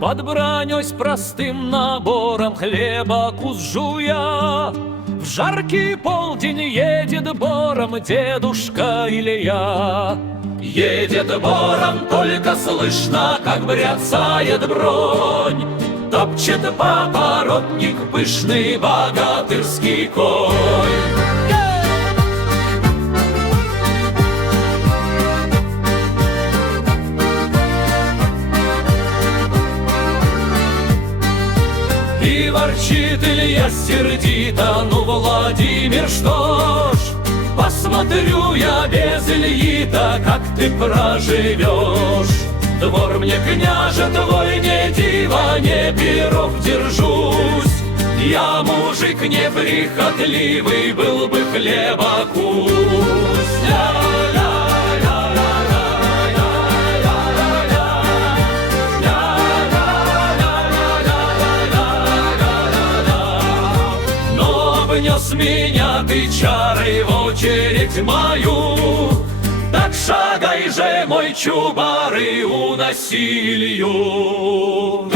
Под бранёй с простым набором хлеба кус жуя, в жаркий полдень едет бором дедушка Илья. Едет бором, только слышно, как бряцает бронь. Топчет папоротник пышный богатырский конь. И ворчит Илья сердито: ну, Владимир, что ж, посмотрю я без Ильи-то, как ты проживешь. Двор мне, княже, твой не дива, не пирог держусь. Я мужик неприхотливый, был бы хлеба кусь. Внес меня ты чарой в очередь мою, так шагай же, мой чубары, уноси Илью.